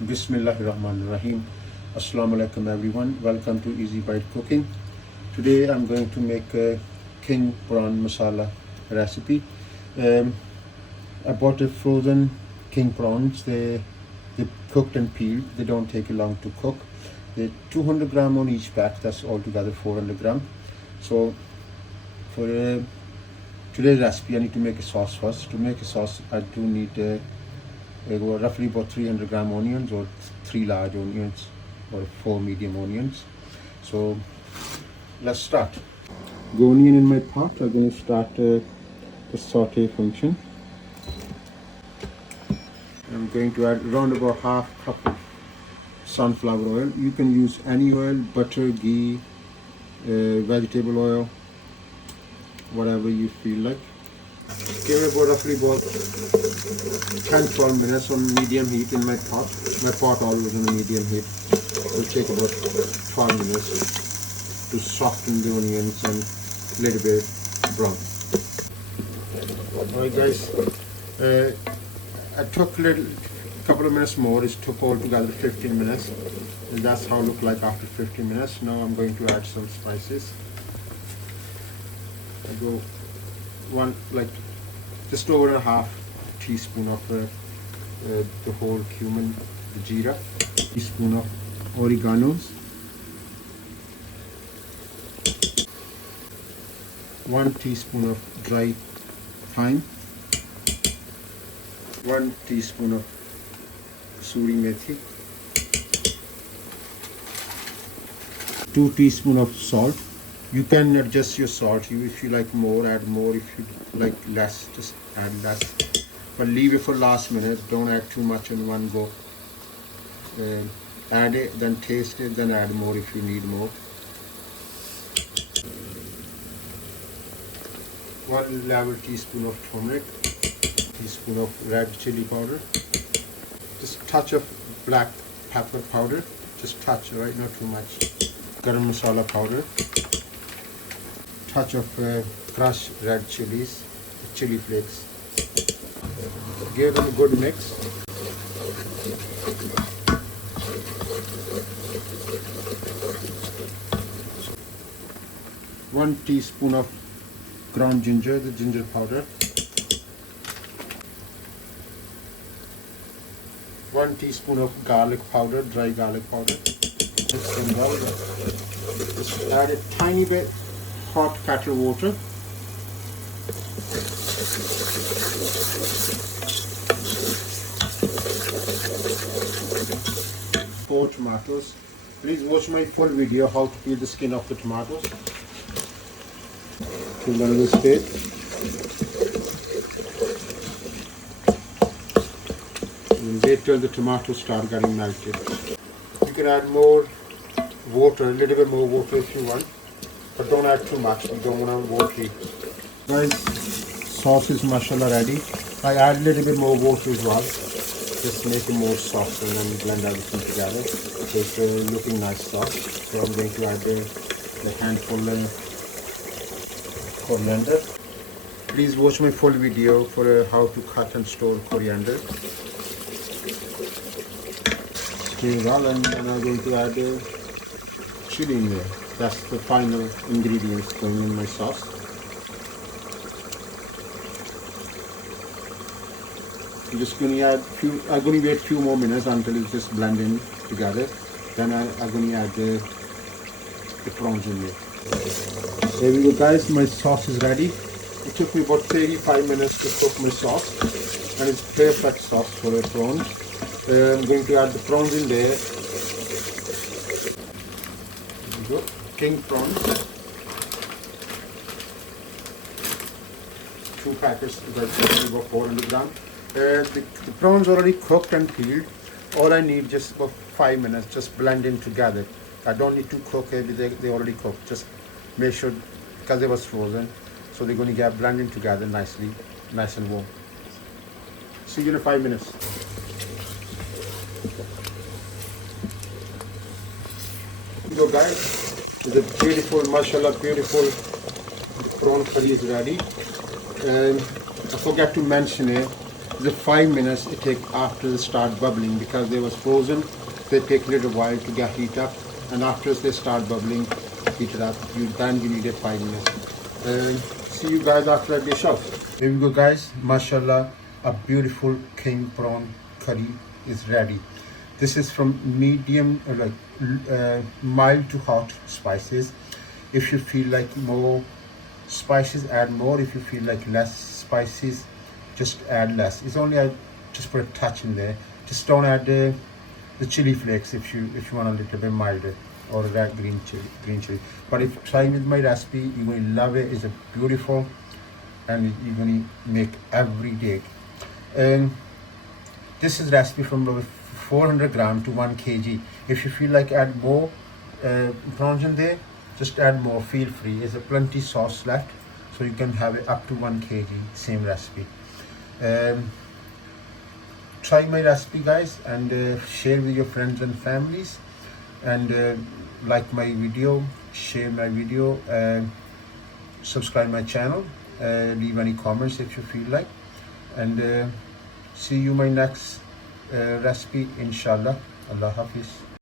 Bismillahirrahmanirrahim. Assalamu alaikum everyone. Welcome to Easy Bite Cooking. Today I'm going to make a king prawn masala recipe. I bought a frozen king prawns. They cooked and peeled. They don't take long to cook. They're 200 gram on each pack. That's altogether 400 gram. So for today's recipe, I need to make a sauce first. To make a sauce, I do need roughly about 300 gram onions, or 3 large onions, or 4 medium onions. So let's start. The onion in my pot. I'm going to start the saute function. I'm going to add around about half cup of sunflower oil. You can use any oil, butter, ghee, vegetable oil, whatever you feel like. Give it roughly about 10-12 minutes on medium heat in my pot. My pot always on medium heat. It will take about 12 minutes to soften the onions and a little bit brown. Alright guys, I took a couple of minutes more. It took altogether 15 minutes. And that's how it looked like after 15 minutes. Now I'm going to add some spices. I go just over a half teaspoon of the whole cumin, the jeera, teaspoon of oreganos, 1 teaspoon of dry thyme, 1 teaspoon of kasuri methi, 2 teaspoon of salt. You can adjust your salt. If you like more, add more. If you like less, just add less. But leave it for last minute. Don't add too much in one go. Add it, then taste it, then add more if you need more. 1 level teaspoon of turmeric, teaspoon of red chili powder, just touch of black pepper powder, just touch, right, not too much. Garam masala powder, touch of crushed red chilies, chili flakes. Give them a good mix. One teaspoon of ground ginger, the ginger powder. 1 teaspoon of garlic powder, dry garlic powder. Mix them well. Just add a tiny bit hot kettle water. 4 tomatoes. Please watch my full video how to peel the skin off the tomatoes. To learn this state. And wait till the tomatoes start getting melted. You can add more water, a little bit more water if you want. But don't add too much, you don't want to watery. Guys, sauce is mashallah ready. I add a little bit more water as well. Just make it more soft and then blend everything together. So it's looking nice sauce. So I'm going to add the handful of coriander. Please watch my full video for how to cut and store coriander. Stir well, and then I'm going to add chili in there. That's the final ingredients going in my sauce. I'm just going to add I'm going to wait a few more minutes until it's just blending together. Then I'm going to add the prawns in there. There we go guys, my sauce is ready. It took me about 35 minutes to cook my sauce, and it's perfect sauce for the prawns. I'm going to add the prawns in there. There we go. King prawns, 2 packets, about 400 gram. The prawns already cooked and peeled. All I need just about 5 minutes, just blend in together. I don't need to cook it, they already cooked. Just make sure, because they was frozen, so they're going to get blended together nicely, nice and warm. See you in 5 minutes. Here we go guys. The beautiful, mashallah, beautiful prawn curry is ready. I forgot to mention it. the 5 minutes it take after they start bubbling, because they was frozen. They take a little while to get heat up, and after they start bubbling, heat it up. Then you need it 5 minutes. See you guys after I dish out. Here we go, guys. Mashallah, a beautiful king prawn curry is ready. This is from medium, mild to hot spices. If you feel like more spices, add more. If you feel like less spices, just add less. It's only I just put a touch in there. Just don't add the chili flakes if you want a little bit milder, or red green chili. But if you try with my recipe, you're going to love it. It's a beautiful, and you're going to make every day. This is recipe from 400 gram to 1 kg. If you feel like add more prawns in there, just add more. Feel free. There's a plenty sauce left, so you can have it up to 1 kg. Same recipe. Try my recipe, guys, and share with your friends and families, and like my video, share my video, subscribe my channel, leave any comments if you feel like, and see you my next recipe, inshallah. Allah Hafiz.